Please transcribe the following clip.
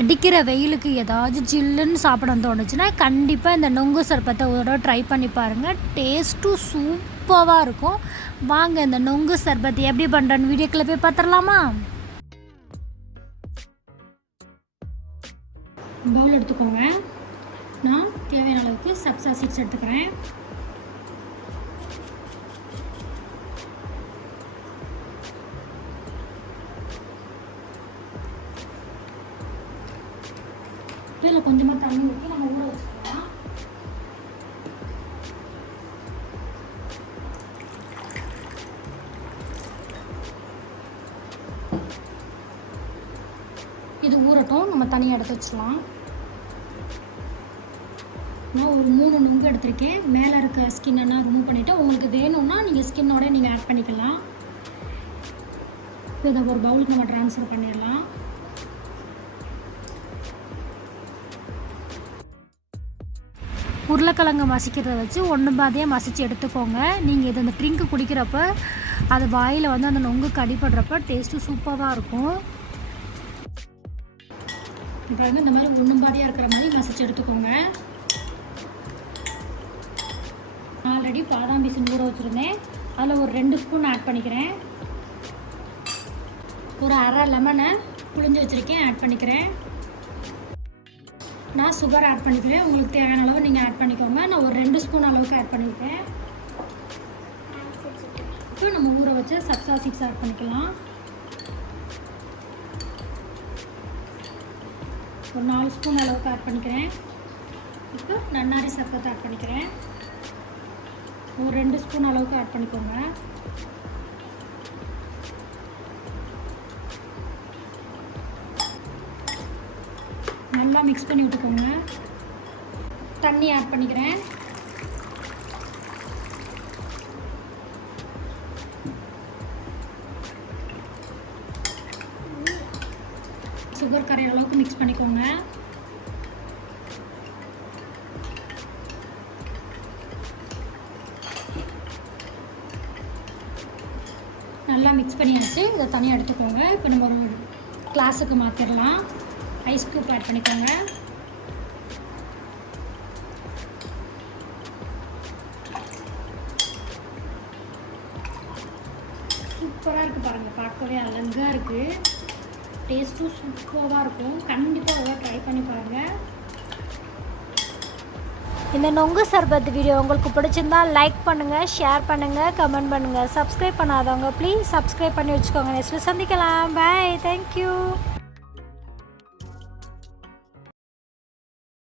அடிக்கிற வெயிலுக்கு ஏதாச்சும் ஜில்லுன்னு சாப்பிடணும்னு தோணுச்சுன்னா கண்டிப்பாக இந்த நொங்கு சர்பத்தை ஒரு தடவை ட்ரை பண்ணி பாருங்கள் டேஸ்ட்டும் சூப்பராக இருக்கும். வாங்க இந்த நொங்கு சர்பத்தை எப்படி பண்ணுறேன்னு வீடியோக்குள்ளே போய் பார்த்துடலாமா? பவுல் எடுத்துக்கோங்க. நான் தேவையான அளவுக்கு சப்ஸா சீட்ஸ் எடுத்துக்கிறேன். இதில் கொஞ்சமாக தண்ணி ஊற்றி நம்ம ஊற வச்சுக்கலாம். இது ஊறட்டும் நம்ம தனியாக எடுத்து வச்சிடலாம் நான் ஒரு மூணு நுங்கு எடுத்திருக்கேன். மேலே இருக்க ஸ்கின்னெல்லாம் ரிமூவ் பண்ணிவிட்டு உங்களுக்கு வேணும்னா நீங்கள் ஸ்கின்னோட நீங்கள் ஆட் பண்ணிக்கலாம். இதை ஒரு பவுலுக்கு நம்ம ட்ரான்ஸ்ஃபர் பண்ணிடலாம். உருளைக்கிழங்கு மசிக்கிறத வச்சு ஒன்று பாதியாக மசித்து எடுத்துக்கோங்க. நீங்கள் இது அந்த ட்ரிங்க்கு குடிக்கிறப்ப அது வாயில் வந்து அந்த நொங்கு கடிப்படுறப்ப டேஸ்ட்டு சூப்பராக இருக்கும். இப்போ வந்து இந்த மாதிரி ஒன்று பாதியாக இருக்கிற மாதிரி மசிச்சு எடுத்துக்கோங்க. ஆல்ரெடி பாதாம் பீசன் ஊற வச்சுருந்தேன். அதில் ஒரு ரெண்டு ஸ்பூன் ஆட் பண்ணிக்கிறேன். ஒரு அரை லெமனை புளிஞ்சு வச்சுருக்கேன் ஆட் பண்ணிக்கிறேன். நான் சுகர் ஆட் பண்ணிக்கிறேன். உங்களுக்கு தேவையான அளவு நீங்கள் ஆட் பண்ணிக்கோங்க. நான் ஒரு ரெண்டு ஸ்பூன் அளவுக்கு ஆட் பண்ணியிருக்கேன் இப்போ நம்ம ஊற வச்சு சப்ஸா சிப்ஸ் ஆட் பண்ணிக்கலாம். ஒரு நாலு ஸ்பூன் அளவுக்கு ஆட் பண்ணிக்கிறேன். இப்போ நன்னாரி சர்க்கத்தை ஆட் பண்ணிக்கிறேன். ஒரு ரெண்டு ஸ்பூன் அளவுக்கு ஆட் பண்ணிக்கோங்க. நல்லா மிக்ஸ் பண்ணி விட்டுக்கோங்க. தண்ணி ஆட் பண்ணிக்கிறேன். சுகர் கரைய அளவுக்கு மிக்ஸ் பண்ணிக்கோங்க. நல்லா மிக்ஸ் பண்ணியாச்சு. இதை தனியாக எடுத்துக்கோங்க. இப்போ நம்ம ஒரு கிளாஸுக்கு மாற்றிடலாம் ஐஸ் க்யூப் ஆட் பண்ணிக்கோங்க. சூப்பராக இருக்குது பாருங்கள் பார்க்கவே அழகாக இருக்குது டேஸ்ட்டும் சூப்பராக இருக்கும். கண்டிப்பாக ட்ரை பண்ணி பாருங்கள் இந்த நொங்கு சர்பத் வீடியோ உங்களுக்கு பிடிச்சிருந்தா லைக் பண்ணுங்கள் ஷேர் பண்ணுங்கள் கமெண்ட் பண்ணுங்கள் சப்ஸ்கிரைப் பண்ணாதவங்க ப்ளீஸ் சப்ஸ்கிரைப் பண்ணி வச்சுக்கோங்க. நெக்ஸ்ட்டு சந்திக்கலாம். Bye thank you